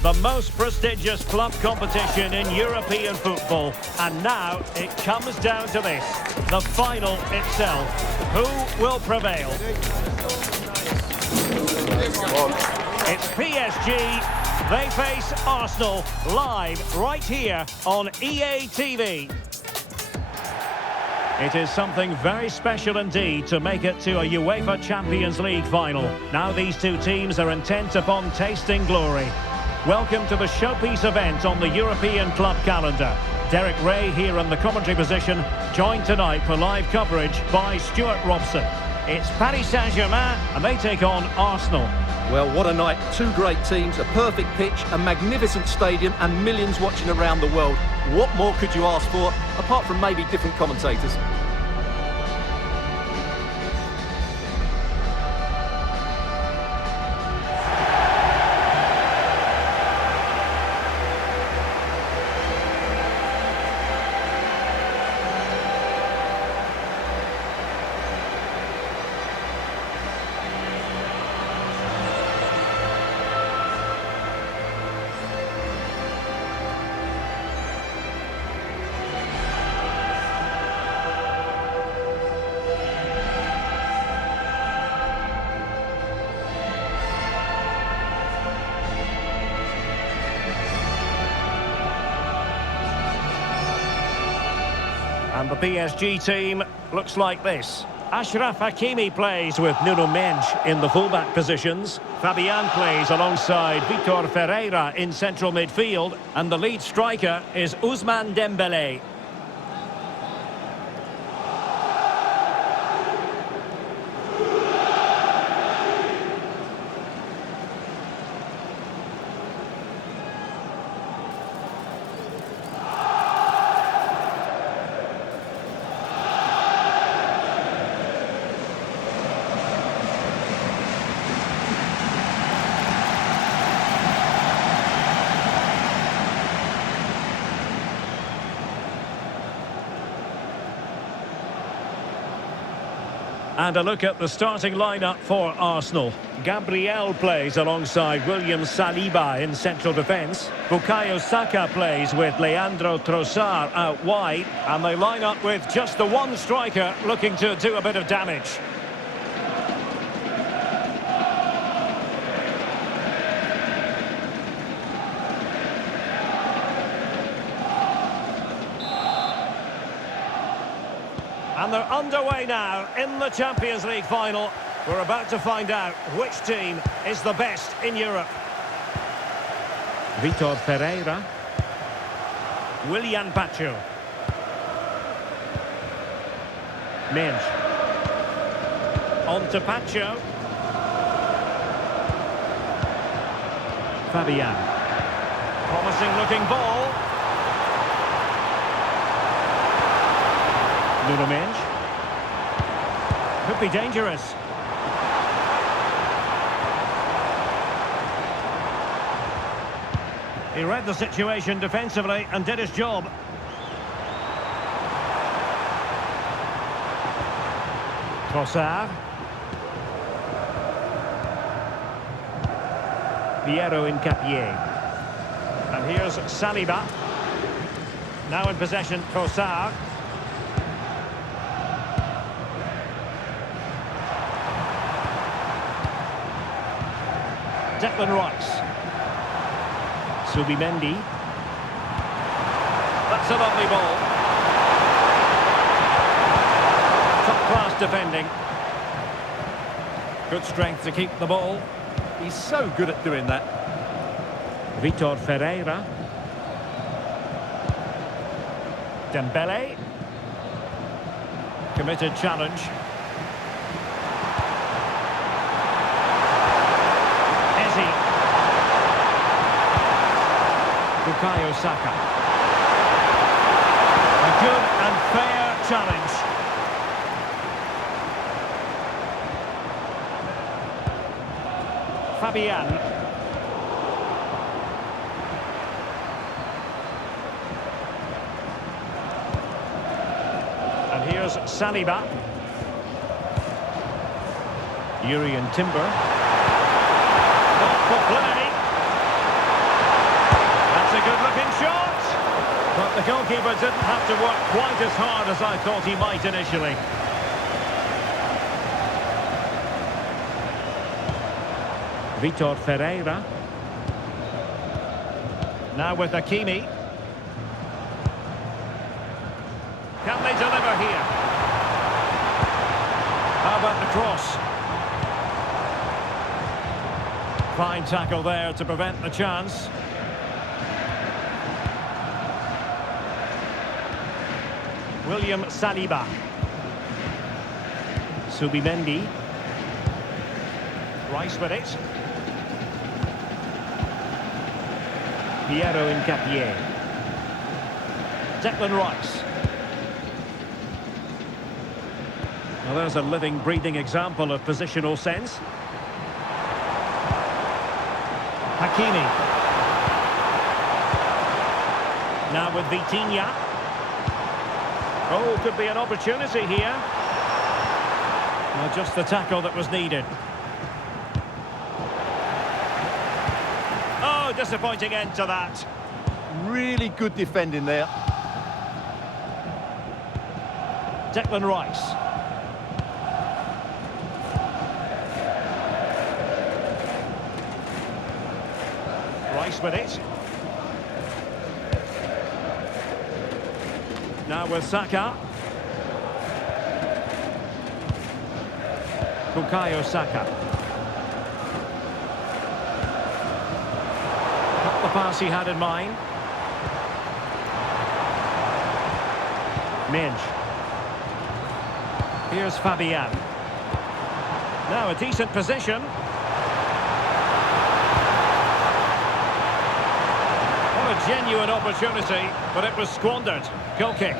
The most prestigious club competition in European football. And now it comes down to this. The final itself. Who will prevail? It's PSG. They face Arsenal live right here on EA TV. It is something very special indeed to make it to a UEFA Champions League final. Now these two teams are intent upon tasting glory. Welcome to the showpiece event on the European club calendar. Derek Ray here in the commentary position, joined tonight for live coverage by Stuart Robson. It's Paris Saint-Germain and they take on Arsenal. Well, what a night. Two great teams, a perfect pitch, a magnificent stadium and millions watching around the world. What more could you ask for, apart from maybe different commentators? And the PSG team looks like this. Achraf Hakimi plays with Nuno Mendes in the fullback positions. Fabian plays alongside Vitor Ferreira in central midfield. And the lead striker is Ousmane Dembélé. And a look at the starting lineup for Arsenal. Gabriel plays alongside William Saliba in central defence. Bukayo Saka plays with Leandro Trossard out wide. And they line up with just the one striker looking to do a bit of damage. And they're underway now in the Champions League final. We're about to find out which team is the best in Europe. Vitor Ferreira. Willian Pacho. Mendes. On to Pacho. Fabian. Promising looking ball. Nuno Mendes. Could be dangerous. He read the situation defensively and did his job. Trossard. Piero Incapié. And here's Saliba. Now in possession, Trossard. Declan Rice. Subimendi. That's a lovely ball. Top-class defending. Good strength to keep the ball. He's so good at doing that. Vitor Ferreira. Dembélé. Committed challenge. Bukayo Saka. A good and fair challenge. Fabian. And here's Saliba. Urian Timber. Not for play. goalkeeper didn't have to work quite as hard as I thought he might initially. Vitor Ferreira. Now with Hakimi. Can they deliver here? How about the cross? Fine tackle there to prevent the chance. William Saliba. Subimendi. Rice with it. Piero Incapié. Declan Rice. Well, there's a living, breathing example of positional sense. Hakimi. Now with Vitinha. Oh, could be an opportunity here. Well, just the tackle that was needed. Oh, disappointing end to that. Really good defending there. Declan Rice. Rice with it. Now with Saka. Bukayo Saka. Not the pass he had in mind. Minge. Here's Fabian. Now a decent position. What a genuine opportunity, but it was squandered. Goal kick.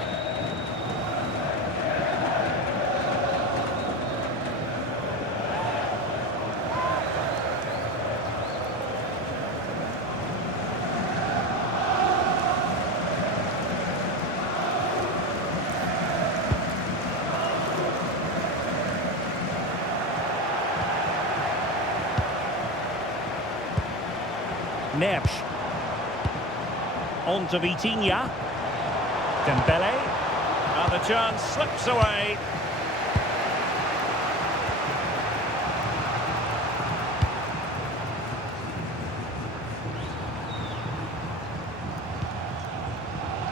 Neves. On to Vitinha. Dembele. And the chance slips away.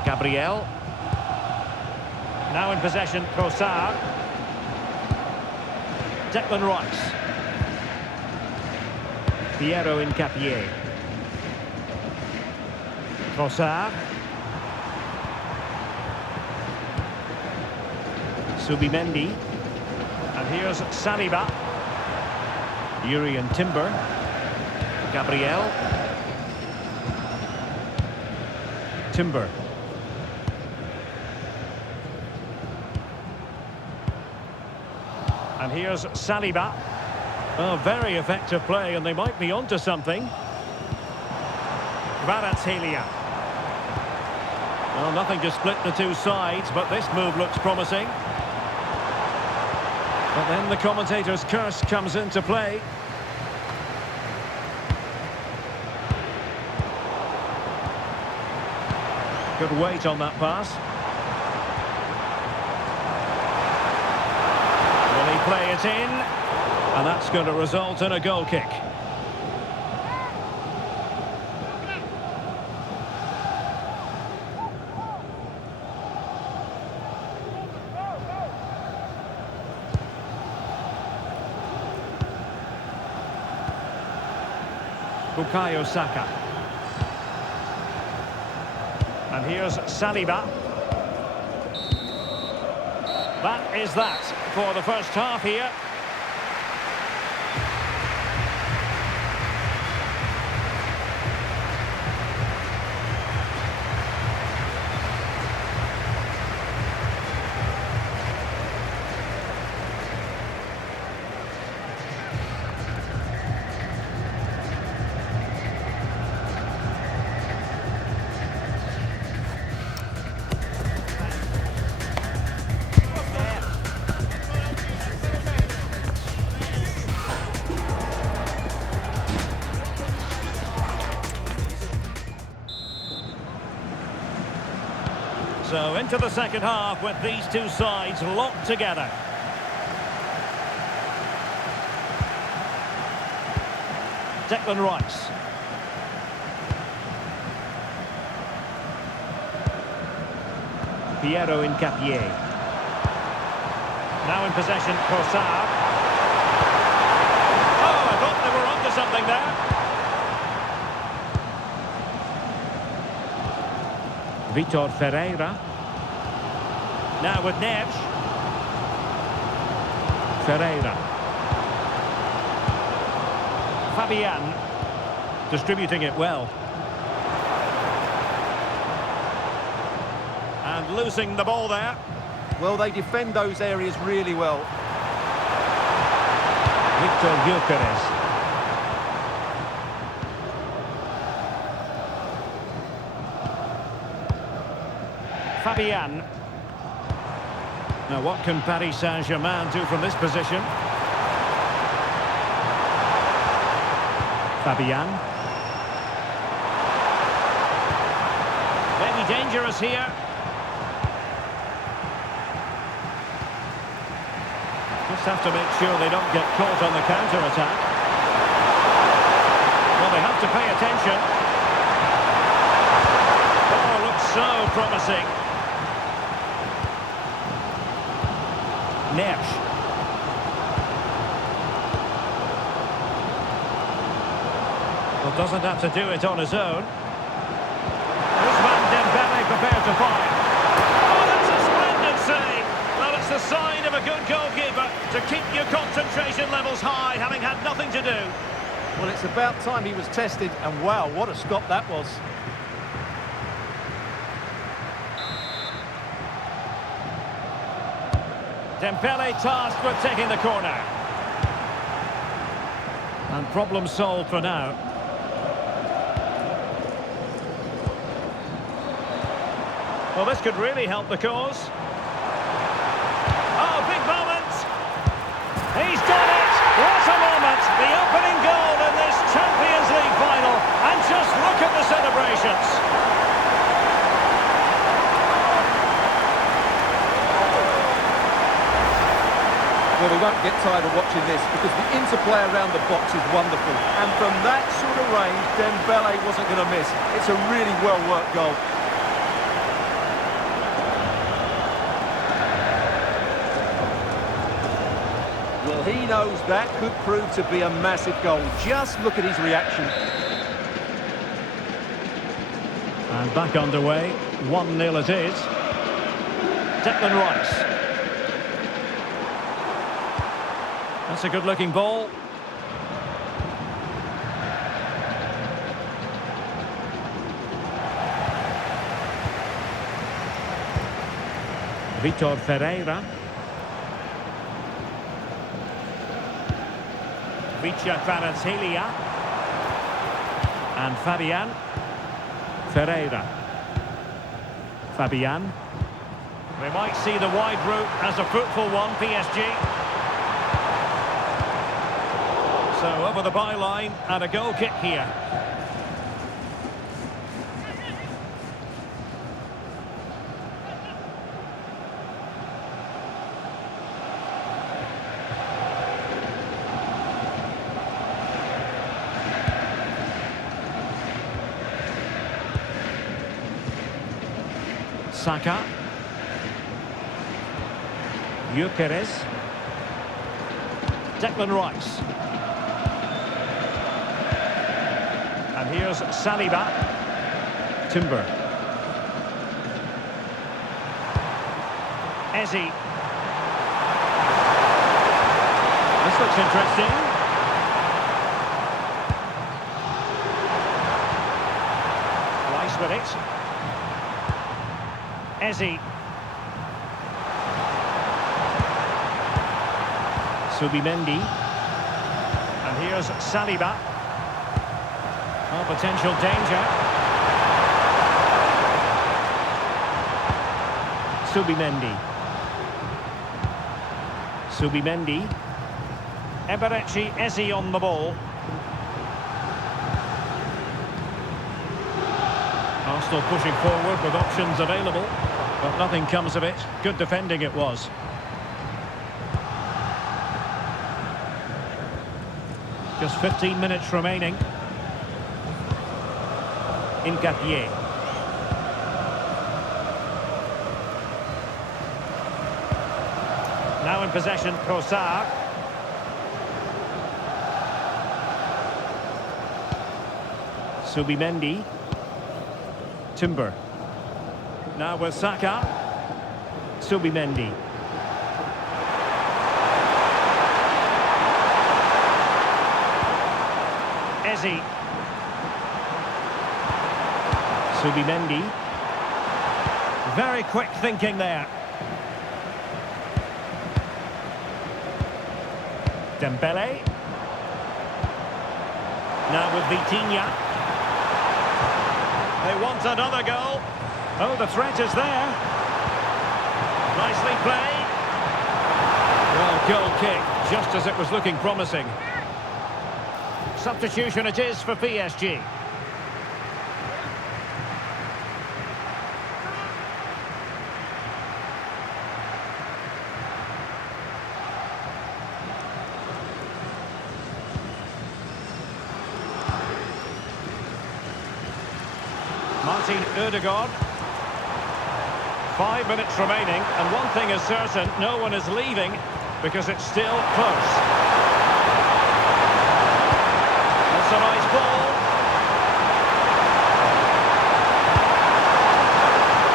Gabriel. Now in possession, Trossard. Declan Rice. Piero Incapié. Trossard. Subimendi. And here's Saliba. Urian Timber. Gabriel. Timber. And here's Saliba. Oh, very effective play, and they might be onto something. Kvaratskhelia. Well, nothing to split the two sides, but this move looks promising. But then the commentator's curse comes into play. Good weight on that pass. Will he play it in? And that's going to result in a goal kick. Bukayo Saka. And here's Saliba. That is that for the first half here. So into the second half with these two sides locked together. Declan Rice. Piero Incapié. Now in possession, Cossard. Oh, I thought they were onto something there. Vitor Ferreira. Now with Neves. Ferreira. Fabian. Distributing it well. And losing the ball there. Well, they defend those areas really well. Victor Gyökeres. Fabian. Now what can Paris Saint-Germain do from this position? Fabian. Maybe dangerous here. Just have to make sure they don't get caught on the counter-attack. Well, they have to pay attention. Oh, looks so promising. Neves. Well, doesn't have to do it on his own. Ousmane Dembele prepared to fire. Oh, that's a splendid save. Well, it's the sign of a good goalkeeper to keep your concentration levels high, having had nothing to do. Well, it's about time he was tested, and wow, what a stop that was. Dembele tasked with taking the corner. And problem solved for now. Well, this could really help the cause. Oh, big moment! He's done it! What a moment! The opening goal in this Champions League final. And just look at the celebrations. Well, we won't get tired of watching this because the interplay around the box is wonderful. And from that sort of range, Dembele wasn't going to miss. It's a really well-worked goal. Well, he knows that could prove to be a massive goal. Just look at his reaction. And back underway. 1-0 it is. Declan Rice. That's a good-looking ball. Vitor Ferreira. Vicha Kvaratskhelia. And Fabian. Ferreira. Fabian. We might see the wide route as a fruitful one, PSG. So over the byline and a goal kick here. Saka. Gyökeres. Declan Rice. And here's Saliba. Timber. Eze. This looks interesting. Rice with it. Eze. Subimendi. And here's Saliba. Oh, potential danger. Subimendi. Subimendi. Eberechi Eze on the ball. Arsenal pushing forward with options available. But nothing comes of it. Good defending it was. Just 15 minutes remaining. Incapié. Now in possession, Trossard. Subimendi. Timber. Now with Saka. Subimendi. Eze. Subimendi. Very quick thinking there. Dembele. Now with Vitinha. They want another goal. Oh, the threat is there. Nicely played. Well, goal kick, just as it was looking promising. Substitution it is for PSG. Martin Ødegaard. 5 minutes remaining, and one thing is certain, no one is leaving, because it's still close. That's a nice ball.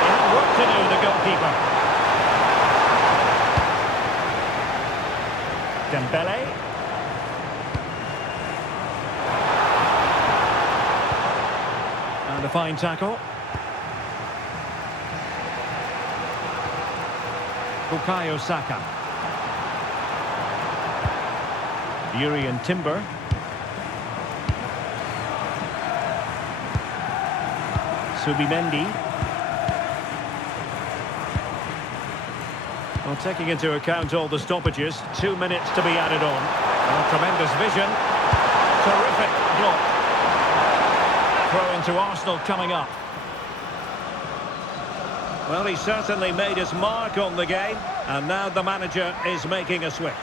He had work to do, the goalkeeper. Dembele. And a fine tackle. Bukayo Saka. Yuri and Timber. Subimendi. Well, taking into account all the stoppages, 2 minutes to be added on. Well, tremendous vision. Terrific block. Throw into Arsenal coming up. Well, he certainly made his mark on the game, and now the manager is making a switch.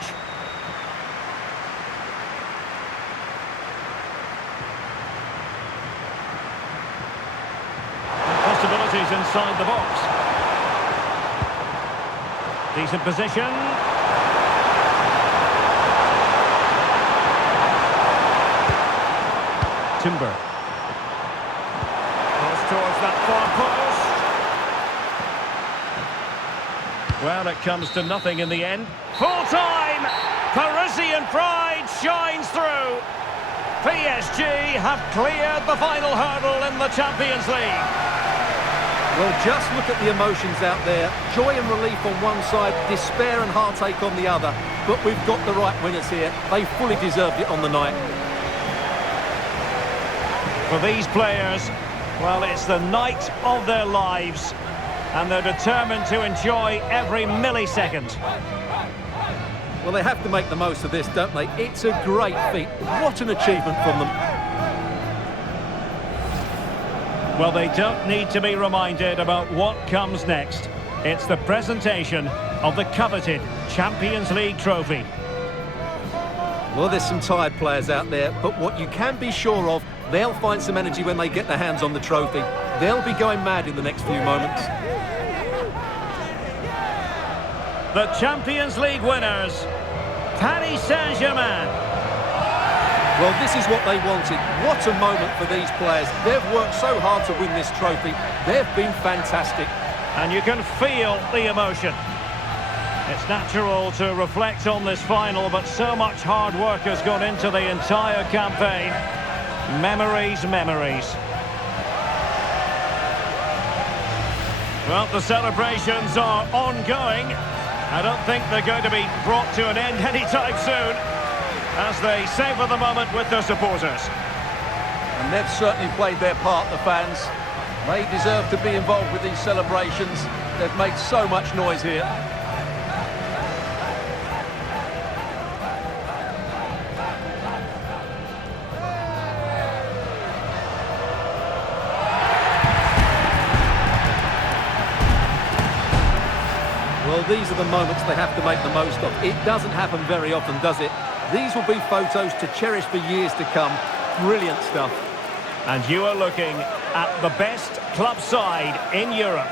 Possibilities inside the box. Decent position. Timber. Cross towards that far post. Well, it comes to nothing in the end. Full time! Parisian pride shines through. PSG have cleared the final hurdle in the Champions League. Well, just look at the emotions out there. Joy and relief on one side, despair and heartache on the other. But we've got the right winners here. They fully deserved it on the night. For these players, well, it's the night of their lives. And they're determined to enjoy every millisecond. Well, they have to make the most of this, don't they? It's a great feat. What an achievement from them. Well, they don't need to be reminded about what comes next. It's the presentation of the coveted Champions League trophy. Well, there's some tired players out there, but what you can be sure of, they'll find some energy when they get their hands on the trophy. They'll be going mad in the next few moments. The Champions League winners, Paris Saint-Germain. Well, this is what they wanted. What a moment for these players. They've worked so hard to win this trophy. They've been fantastic. And you can feel the emotion. It's natural to reflect on this final, but so much hard work has gone into the entire campaign. Memories, memories. Well, the celebrations are ongoing. I don't think they're going to be brought to an end anytime soon, as they savour the moment with their supporters. And they've certainly played their part, the fans. They deserve to be involved with these celebrations. They've made so much noise here. Well, these are the moments they have to make the most of. It doesn't happen very often, does it? These will be photos to cherish for years to come. Brilliant stuff. And you are looking at the best club side in Europe.